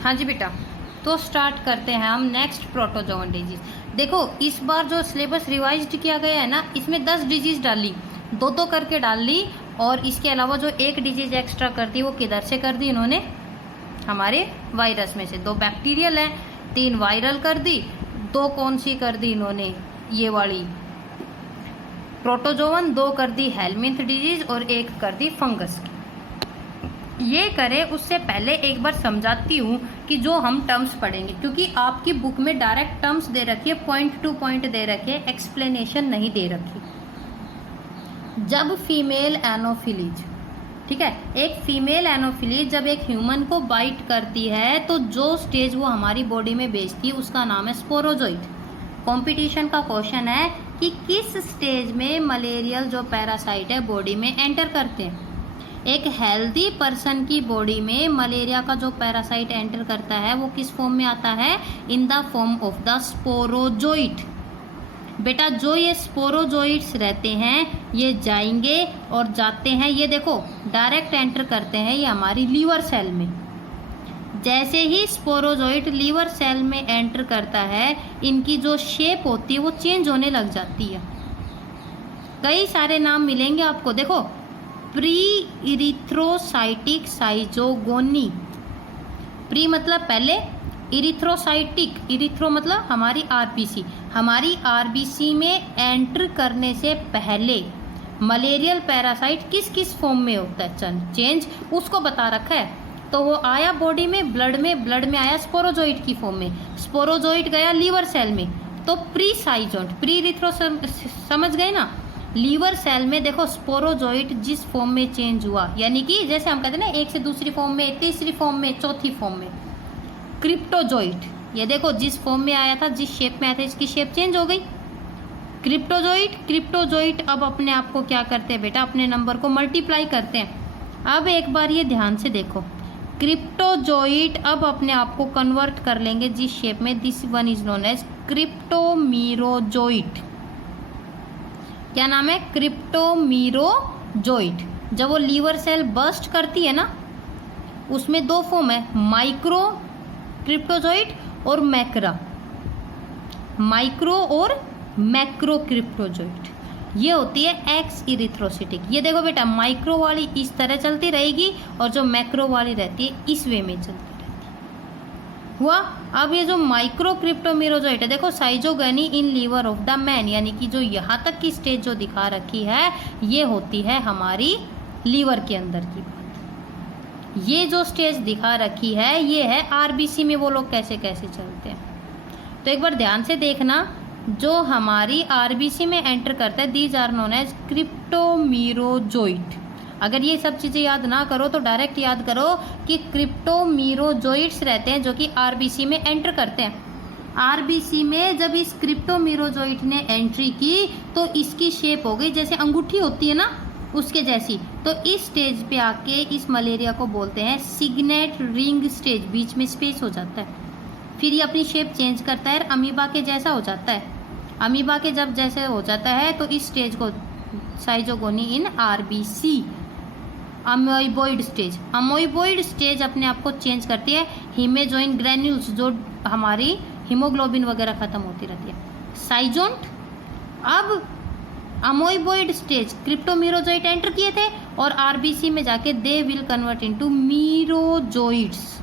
हाँ जी बेटा, तो स्टार्ट करते हैं हम नेक्स्ट प्रोटोजोवन डिजीज। देखो इस बार जो सिलेबस रिवाइज्ड किया गया है ना, इसमें 10 डिजीज डाली, दो दो करके डाल ली, और इसके अलावा जो एक डिजीज एक्स्ट्रा कर दी वो किधर से कर दी इन्होंने, हमारे वायरस में से। 2 बैक्टीरियल है, 3 वायरल कर दी, 2 कौन सी कर दी इन्होंने, ये वाली प्रोटोजोवन, 2 कर दी हेलमिंथ डिजीज और 1 कर दी फंगस की। ये करें उससे पहले एक बार समझाती हूँ कि जो हम टर्म्स पढ़ेंगे, क्योंकि आपकी बुक में डायरेक्ट टर्म्स दे रखी है, पॉइंट टू पॉइंट दे रखे है, एक्सप्लेनेशन नहीं दे रखी। जब फीमेल एनोफिलीज, ठीक है, एक फीमेल एनोफिलीज जब एक ह्यूमन को बाइट करती है तो जो स्टेज वो हमारी बॉडी में भेजती है उसका नाम है स्पोरोजोइट। कंपटीशन का क्वेश्चन है कि किस स्टेज में मलेरियल जो पैरासाइट है बॉडी में एंटर करते हैं। एक हेल्दी पर्सन की बॉडी में मलेरिया का जो पैरासाइट एंटर करता है वो किस फॉर्म में आता है, in the form of the sporozoite. बेटा जो ये स्पोरोजोइट्स रहते हैं ये जाएंगे और जाते हैं, ये देखो डायरेक्ट एंटर करते हैं ये हमारी लीवर सेल में। जैसे ही स्पोरोजोइट लीवर सेल में एंटर करता है इनकी जो शेप होती है वो चेंज होने लग जाती है। कई सारे नाम मिलेंगे आपको, देखो प्री इरिथ्रोसाइटिक साइजोगोनी, प्री मतलब पहले, इरिथ्रोसाइटिक, इरिथ्रो मतलब हमारी आरबीसी, हमारी आरबीसी में एंटर करने से पहले मलेरियल पैरासाइट किस किस फॉर्म में होता है चेंज, उसको बता रखा है। तो वो आया बॉडी में, ब्लड में आया स्पोरोजोइट की फॉर्म में, स्पोरोजोइट गया लीवर सेल में, तो प्री साइजोट, प्री इरिथ्रो, समझ गए ना। लीवर सेल में देखो स्पोरोजोइट जिस फॉर्म में चेंज हुआ, यानी कि जैसे हम कहते हैं ना एक से दूसरी फॉर्म में, तीसरी फॉर्म में, चौथी फॉर्म में, क्रिप्टोजोइट, ये देखो जिस फॉर्म में आया था, जिस शेप में आया था, इसकी शेप चेंज हो गई, क्रिप्टोजोइट अब अपने आप को क्या करते हैं बेटा, अपने नंबर को मल्टीप्लाई करते हैं। अब एक बार ये ध्यान से देखो, क्रिप्टोजोइट अब अपने आप को कन्वर्ट कर लेंगे जिस शेप में, this one is known as cryptomerozoite. क्या नाम है, क्रिप्टोमीरोजोइट। जब वो लीवर सेल बर्स्ट करती है ना, उसमें 2 फॉर्म है, माइक्रो क्रिप्टोजोइट और मैक्रा, माइक्रो और मैक्रो क्रिप्टोजोइट। ये होती है एक्स इरिथ्रोसिटिक। ये देखो बेटा माइक्रो वाली इस तरह चलती रहेगी और जो मैक्रो वाली रहती है इस वे में चलती रहती है। हुआ। अब ये जो माइक्रो क्रिप्टोमीरोजोइट है, देखो schizogony in liver of the man, यानी कि जो यहाँ तक की स्टेज जो दिखा रखी है ये होती है हमारी लीवर के अंदर की बात। ये जो स्टेज दिखा रखी है ये है आरबीसी में वो लोग कैसे कैसे चलते हैं। तो एक बार ध्यान से देखना, जो हमारी आरबीसी में एंटर करता है दीज आर नोन एज क्रिप्टोमीरोजोइट। अगर ये सब चीज़ें याद ना करो तो डायरेक्ट याद करो कि क्रिप्टोमीरोजोइट्स रहते हैं जो कि आरबीसी में एंटर करते हैं। आरबीसी में जब इस क्रिप्टोमीरोजोइट ने एंट्री की तो इसकी शेप हो गई जैसे अंगूठी होती है ना, उसके जैसी। तो इस स्टेज पे आके इस मलेरिया को बोलते हैं सिग्नेट रिंग स्टेज, बीच में स्पेस हो जाता है, फिर ये अपनी शेप चेंज करता है, अमीबा के जैसा हो जाता है। अमीबा के जब जैसे हो जाता है तो इस स्टेज को schizogony in RBC, amoeboid stage. Amoeboid stage अपने आप को चेंज करती है, हीमेजोइन ग्रेन्यूल्स जो हमारी हीमोग्लोबिन वगैरह खत्म होती रहती है, साइजोन्ट। अब अमोइबॉइड स्टेज क्रिप्टोमीरोजोइट एंटर किए थे और आरबीसी में जाके दे विल कन्वर्ट इनटू मीरोजोइट्स,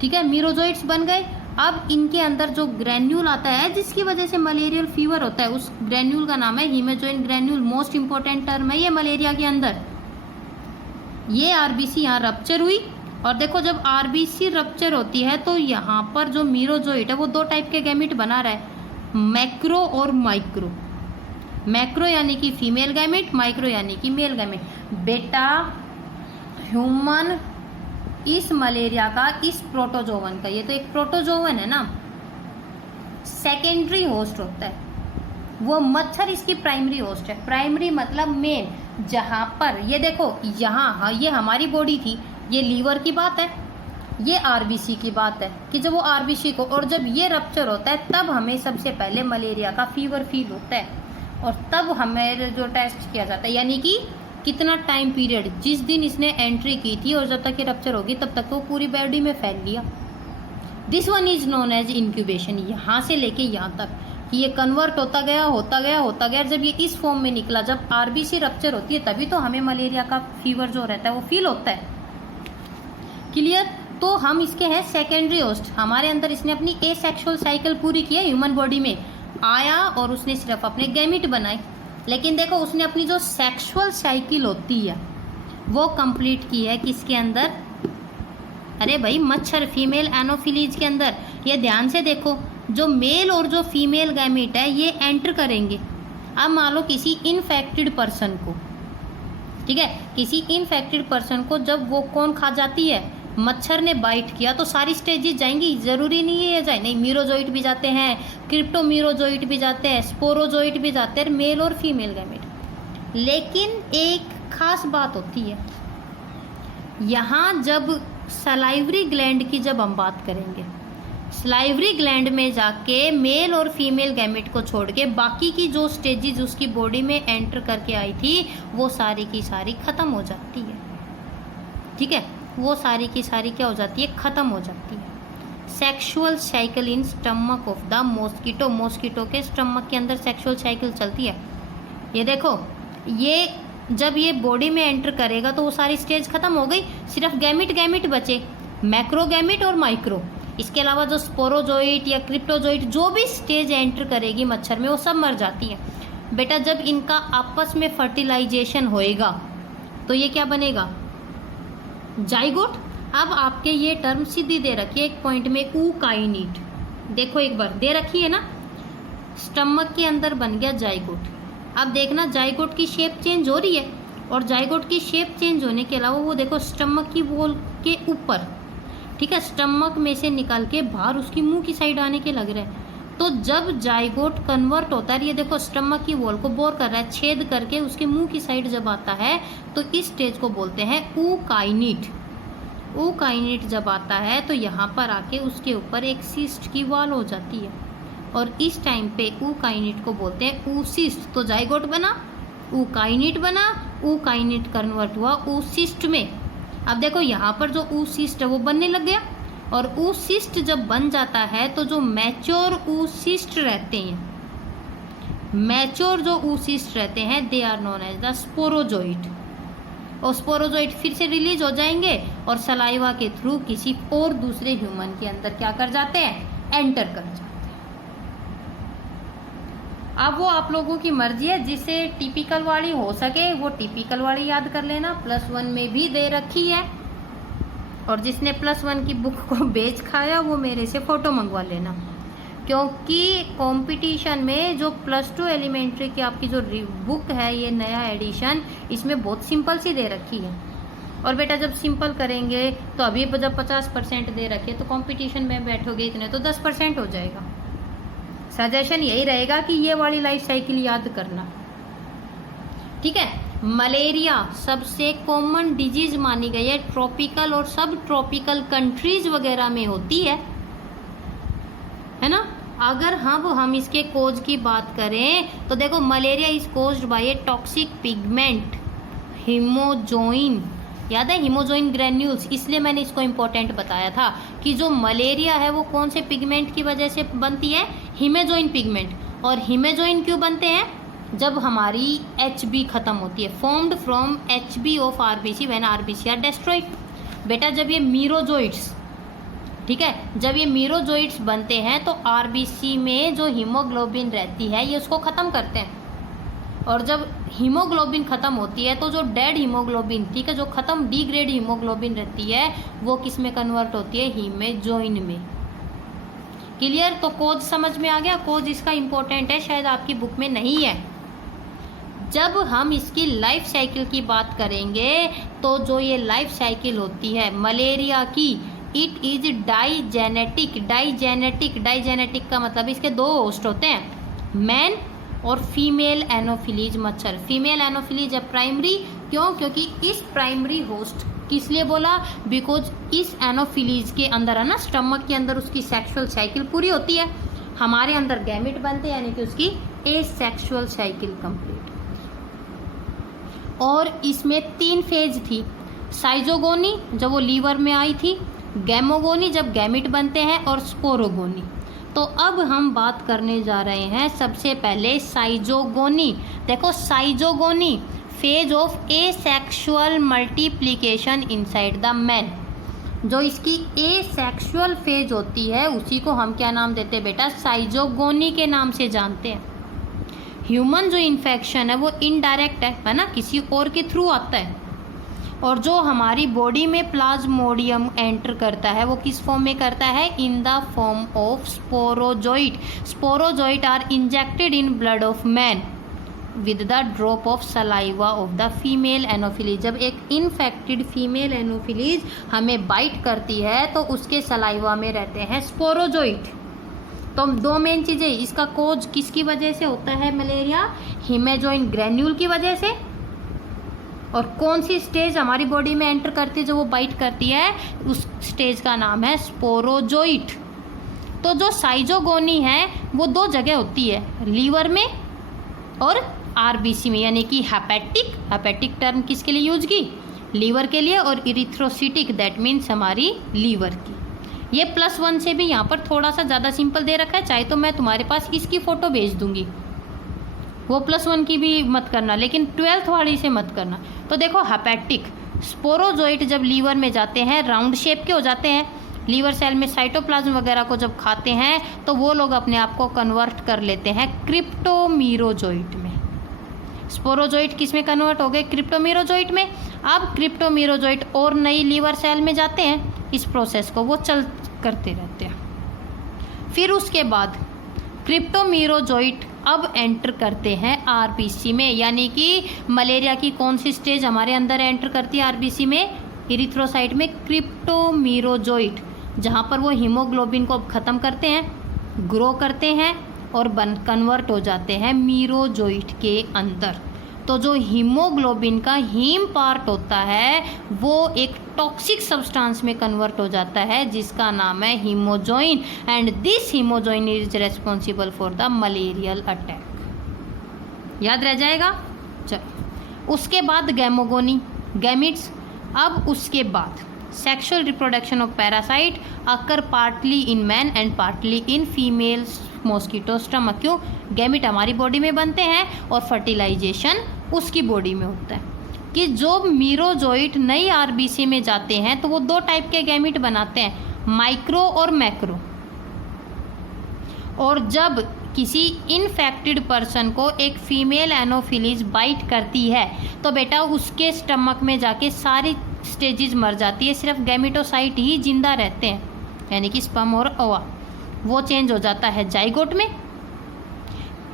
ठीक है, मीरोजोइट्स बन गए। अब इनके अंदर जो ग्रेन्यूल आता है जिसकी वजह से मलेरियल फीवर होता है, उस ग्रेन्यूल का नाम है hemozoin granule. Most important term है ये मलेरिया के अंदर। ये आरबीसी यहाँ रप्चर हुई और देखो जब आरबीसी रप्चर होती है तो यहाँ पर जो मीरोजोइट है वो 2 टाइप के गैमिट बना रहा है, मैक्रो और माइक्रो। मैक्रो यानी कि फीमेल गैमिट, माइक्रो यानी कि मेल गैमिट। बेटा ह्यूमन इस मलेरिया का, इस प्रोटोजोवन का, ये तो एक प्रोटोजोवन है ना, सेकेंडरी होस्ट होता है। वो मच्छर इसकी प्राइमरी होस्ट है। प्राइमरी मतलब मेन, जहाँ पर ये देखो यहाँ ये हमारी बॉडी थी, ये लीवर की बात है, ये आरबीसी की बात है कि जब वो आरबीसी को, और जब ये रप्चर होता है तब हमें सबसे पहले मलेरिया का फीवर फील होता है और तब हमें जो टेस्ट किया जाता है, यानी कि कितना टाइम पीरियड, जिस दिन इसने एंट्री की थी और जब तक ये रप्चर होगी तब तक वो पूरी बॉडी में फैल लिया। This one is known as incubation. यहाँ से लेके यहाँ तक कि ये कन्वर्ट होता गया होता गया होता गया, जब ये इस फॉर्म में निकला, जब आरबीसी रप्चर होती है तभी तो हमें मलेरिया का फीवर जो रहता है वो फील होता है। क्लियर? तो हम इसके हैं सेकेंडरी होस्ट। हमारे अंदर इसने अपनी एसेक्सुअल साइकिल पूरी की है, ह्यूमन बॉडी में आया और उसने सिर्फ अपने गैमिट बनाए, लेकिन देखो उसने अपनी जो सेक्सुअल साइकिल होती है वो कंप्लीट की है किसके अंदर? अरे भाई मच्छर, फीमेल एनोफिलीज के अंदर। ये ध्यान से देखो, जो मेल और जो फीमेल गैमिट है ये एंटर करेंगे। अब मान लो किसी इन्फेक्टेड पर्सन को, ठीक है, किसी इन्फेक्टेड पर्सन को जब वो कौन खा जाती है, मच्छर ने बाइट किया, तो सारी स्टेजेस जाएंगी, ज़रूरी नहीं है ये जाए, नहीं, मीरोजोइट भी जाते हैं, क्रिप्टोमीरोजोइट भी जाते हैं, स्पोरोजोइट भी जाते हैं, मेल और फीमेल गैमेट। लेकिन एक खास बात होती है यहाँ, जब सलाइवरी ग्लैंड की जब हम बात करेंगे, सलाइवरी ग्लैंड में जाके मेल और फीमेल गैमेट को छोड़ के बाकी की जो स्टेजेस उसकी बॉडी में एंटर करके आई थी वो सारी की सारी ख़त्म हो जाती है। ठीक है, वो सारी की सारी क्या हो जाती है? ख़त्म हो जाती है। Sexual cycle in stomach of the mosquito. Mosquito के स्टमक के अंदर सेक्सुअल साइकिल चलती है। ये देखो, ये जब ये बॉडी में एंटर करेगा तो वो सारी स्टेज ख़त्म हो गई, सिर्फ गैमिट बचे, मैक्रोगैमिट और माइक्रो। इसके अलावा जो स्पोरोजोइट या क्रिप्टोजोइट जो भी स्टेज एंटर करेगी मच्छर में वो सब मर जाती है। बेटा जब इनका आपस में फर्टिलाइजेशन होएगा तो ये क्या बनेगा? जाइगोट। अब आपके ये टर्म सीधी दे रखी है एक पॉइंट में, ऊकाइनिट। देखो एक बार दे रखी है ना, स्टमक के अंदर बन गया जाइगोट। अब देखना जाइगोट की शेप चेंज हो रही है, और जाइगोट की शेप चेंज होने के अलावा वो देखो स्टमक की वॉल के ऊपर, ठीक है, स्टमक में से निकाल के बाहर उसकी मुंह की साइड आने के लग रहे हैं। तो जब जाइगोट कन्वर्ट होता है, ये देखो स्टमक की वॉल को बोर कर रहा है, छेद करके उसके मुंह की साइड जब आता है तो इस स्टेज को बोलते हैं ऊकाइनिट। ऊकाइनिट जब आता है तो यहाँ पर आके उसके ऊपर एक सिस्ट की वॉल हो जाती है, और इस टाइम पे ऊकाइनिट को बोलते हैं ऊसिस्ट। तो जाइगोट बना, ऊकाइनिट बना, ऊकाइनिट कन्वर्ट हुआ ऊसिस्ट में। अब देखो यहाँ पर जो ऊसिस्ट है वो बनने लग गया, और ऊसिस्ट जब बन जाता है तो जो मैच्योर ऊसिस्ट रहते हैं, मैच्योर जो ऊसिस्ट रहते हैं, they are known as the sporozoite. और स्पोरोजोइट फिर से रिलीज हो जाएंगे और सलाइवा के थ्रू किसी और दूसरे ह्यूमन के अंदर क्या कर जाते हैं? एंटर कर जाते हैं। अब वो आप लोगों की मर्जी है, जिसे टिपिकल वाली हो सके वो टिपिकल वाली याद कर लेना, +1 में भी दे रखी है, और जिसने +1 की बुक को बेच खाया वो मेरे से फ़ोटो मंगवा लेना, क्योंकि कंपटीशन में जो +2 एलिमेंट्री की आपकी जो बुक है, ये नया एडिशन, इसमें बहुत सिंपल सी दे रखी है। और बेटा जब सिंपल करेंगे तो अभी जब 50% दे रखे तो कंपटीशन में बैठोगे इतने तो 10% हो जाएगा। सजेशन यही रहेगा कि ये वाली लाइफ साइकिल याद करना, ठीक है। मलेरिया सबसे कॉमन डिजीज मानी गई है, ट्रॉपिकल और सब ट्रॉपिकल कंट्रीज वगैरह में होती है ना। अगर हम इसके कोज की बात करें तो देखो, malaria is caused by a toxic pigment hemozoin. याद है हीमोजोइन ग्रेन्यूल्स, इसलिए मैंने इसको इम्पोर्टेंट बताया था कि जो मलेरिया है वो कौन से पिगमेंट की वजह से बनती है? Hemozoin pigment. और हीमोजोइन क्यों बनते हैं? जब हमारी HB खत्म होती है, formed from HB of RBC when RBC are destroyed. बेटा जब ये मीरोजोइट्स, ठीक है, जब ये मीरोजोइट्स बनते हैं तो RBC में जो हीमोग्लोबिन रहती है ये उसको ख़त्म करते हैं, और जब हीमोग्लोबिन ख़त्म होती है तो जो डेड हीमोग्लोबिन, ठीक है, जो ख़त्म डिग्रेड हीमोग्लोबिन रहती है वो किस में कन्वर्ट होती है? हीमोजोइन में। क्लियर? तो कोज समझ में आ गया। कोज इसका इम्पोर्टेंट है, शायद आपकी बुक में नहीं है। जब हम इसकी लाइफ साइकिल की बात करेंगे तो जो ये लाइफ साइकिल होती है मलेरिया की, इट इज डाइजेनेटिक। डाइजेनेटिक का मतलब इसके 2 होस्ट होते हैं, मैन और फीमेल एनोफिलीज मच्छर। फीमेल एनोफिलीज है प्राइमरी, क्यों? क्योंकि इस प्राइमरी होस्ट किस लिए बोला? बिकॉज इस एनोफिलीज के अंदर है ना, स्टमक के अंदर उसकी सेक्सुअल साइकिल पूरी होती है। हमारे अंदर गैमिट बनते हैं, यानी कि उसकी एसेक्सुअल साइकिल कंप्लीट। और इसमें 3 फेज थी। साइजोगोनी जब वो लीवर में आई थी, गैमोगोनी जब गैमिट बनते हैं, और स्पोरोगोनी। तो अब हम बात करने जा रहे हैं सबसे पहले साइजोगोनी। देखो साइजोगोनी, phase of asexual multiplication inside the man. जो इसकी एसेक्सुअल फेज होती है उसी को हम क्या नाम देते हैं बेटा? साइजोगोनी के नाम से जानते हैं। ह्यूमन जो इन्फेक्शन है वो इनडायरेक्ट है ना, किसी और के थ्रू आता है। और जो हमारी बॉडी में प्लाज्मोडियम एंटर करता है वो किस फॉर्म में करता है? In the form of sporozoite. Sporozoite are injected in blood of man with the drop of saliva of the female anopheles. जब एक इन्फेक्टेड फीमेल एनोफिलीज हमें बाइट करती है तो उसके सलाइवा में रहते हैं स्पोरोजोइट। तो 2 मेन चीज़ें, इसका कोज किसकी वजह से होता है मलेरिया? हिमेजोइन ग्रेन्यूल की वजह से। और कौन सी स्टेज हमारी बॉडी में एंटर करती है जो वो बाइट करती है? उस स्टेज का नाम है स्पोरोजोइट। तो जो साइजोगोनी है वो 2 जगह होती है, लीवर में और आरबीसी में, यानी कि हेपेटिक टर्म किसके लिए यूज की? लीवर के लिए। और इरिथ्रोसिटिक दैट मीन्स हमारी लीवर की। ये +1 से भी यहाँ पर थोड़ा सा ज़्यादा सिंपल दे रखा है, चाहे तो मैं तुम्हारे पास इसकी फ़ोटो भेज दूंगी, वो +1 की भी मत करना, लेकिन 12th वाली से मत करना। तो देखो हेपेटिक स्पोरोजोइट जब लीवर में जाते हैं राउंड शेप के हो जाते हैं। लीवर सेल में साइटोप्लाज्म वगैरह को जब खाते हैं तो वो लोग अपने आप को कन्वर्ट कर लेते हैं क्रिप्टोमीरोजोइट में। स्पोरोजोइट किस में कन्वर्ट हो गए? क्रिप्टोमीरोजोइट में। अब क्रिप्टोमीरोजोइट और नई लीवर सेल में जाते हैं, इस प्रोसेस को वो चल करते रहते हैं। फिर उसके बाद क्रिप्टोमीरोजोइट अब एंटर करते हैं आरबीसी में, यानी कि मलेरिया की कौन सी स्टेज हमारे अंदर एंटर करती है आरबीसी में? इरिथ्रोसाइट में क्रिप्टोमीरोजोइट, जहाँ पर वो हीमोग्लोबिन को ख़त्म करते हैं, ग्रो करते हैं और कन्वर्ट हो जाते हैं मीरोजोइट के अंदर। तो जो हीमोग्लोबिन का हीम पार्ट होता है वो एक टॉक्सिक सब्सटेंस में कन्वर्ट हो जाता है जिसका नाम है hemozoin, and this hemozoin is responsible for the malarial attack. याद रह जाएगा? चलो, उसके बाद गैमोगोनी, गैमिट्स। अब उसके बाद sexual reproduction of parasite occur partly in man and partly in female mosquito stomach. क्यों? गैमिट हमारी बॉडी में बनते हैं और फर्टिलाइजेशन उसकी बॉडी में होता है। कि जो मीरोजोइट नई आरबीसी में जाते हैं तो वो 2 टाइप के गैमिट बनाते हैं, माइक्रो और मैक्रो। और जब किसी इन्फेक्टेड पर्सन को एक फीमेल एनोफिलीज बाइट करती है तो बेटा उसके स्टमक में जाके सारी स्टेजेस मर जाती है, सिर्फ गैमिटोसाइट ही जिंदा रहते हैं, यानी कि स्पर्म और ओवा। वो चेंज हो जाता है जाइगोट में।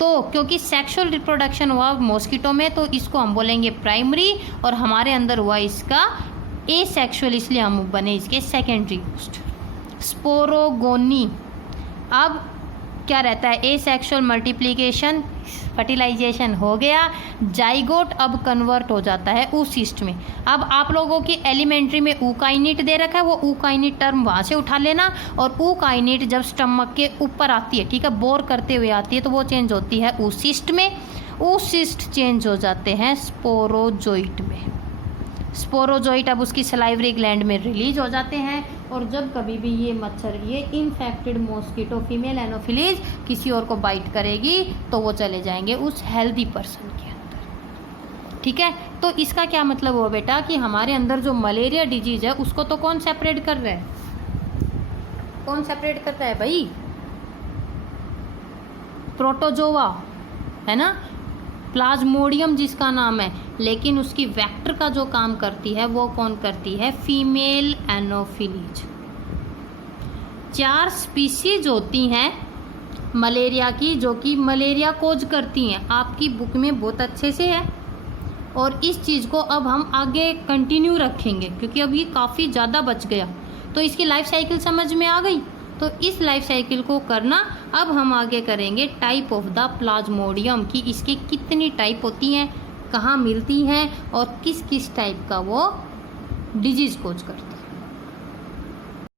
तो क्योंकि सेक्सुअल रिप्रोडक्शन हुआ मॉस्किटो में तो इसको हम बोलेंगे प्राइमरी, और हमारे अंदर हुआ इसका एसेक्सुअल, इसलिए हम बने इसके सेकेंडरी। स्पोरोगोनी अब क्या रहता है? एसेक्सुअल मल्टीप्लिकेशन, फर्टिलाइजेशन हो गया, जाइगोट अब कन्वर्ट हो जाता है oocyst में। अब आप लोगों की एलिमेंट्री में ऊकाइनिट दे रखा है, वो ऊकाइनिट टर्म वहाँ से उठा लेना। और ऊकाइनिट जब स्टमक के ऊपर आती है, ठीक है, बोर करते हुए आती है, तो वो चेंज होती है oocyst में। oocyst चेंज हो जाते हैं स्पोरोजोइट में। स्पोरोजोइट अब उसकी सलाइवरी ग्लैंड में रिलीज हो जाते हैं। और जब कभी भी ये मच्छर, ये इन्फेक्टेड मॉस्किटो फीमेल एनोफिलीज किसी और को बाइट करेगी तो वो चले जाएंगे उस हेल्दी पर्सन के अंदर। ठीक है, तो इसका क्या मतलब हुआ बेटा कि हमारे अंदर जो मलेरिया डिजीज है उसको तो कौन सेपरेट कर रहा है? कौन सेपरेट करता है भाई? प्रोटोजोआ, है ना, प्लाज्मोडियम जिसका नाम है, लेकिन उसकी वेक्टर का जो काम करती है वो कौन करती है? Female anopheles. 4 स्पीसीज होती हैं मलेरिया की जो कि मलेरिया कोज करती हैं, आपकी बुक में बहुत अच्छे से है। और इस चीज़ को अब हम आगे कंटिन्यू रखेंगे क्योंकि अब ये काफ़ी ज़्यादा बच गया, तो इसकी लाइफ साइकिल समझ में आ गई। तो इस लाइफ साइकिल को करना अब हम आगे करेंगे टाइप ऑफ द प्लाज्मोडियम, कि इसकी कितनी टाइप होती हैं, कहाँ मिलती हैं और किस किस टाइप का वो डिजीज़ कोज करता है।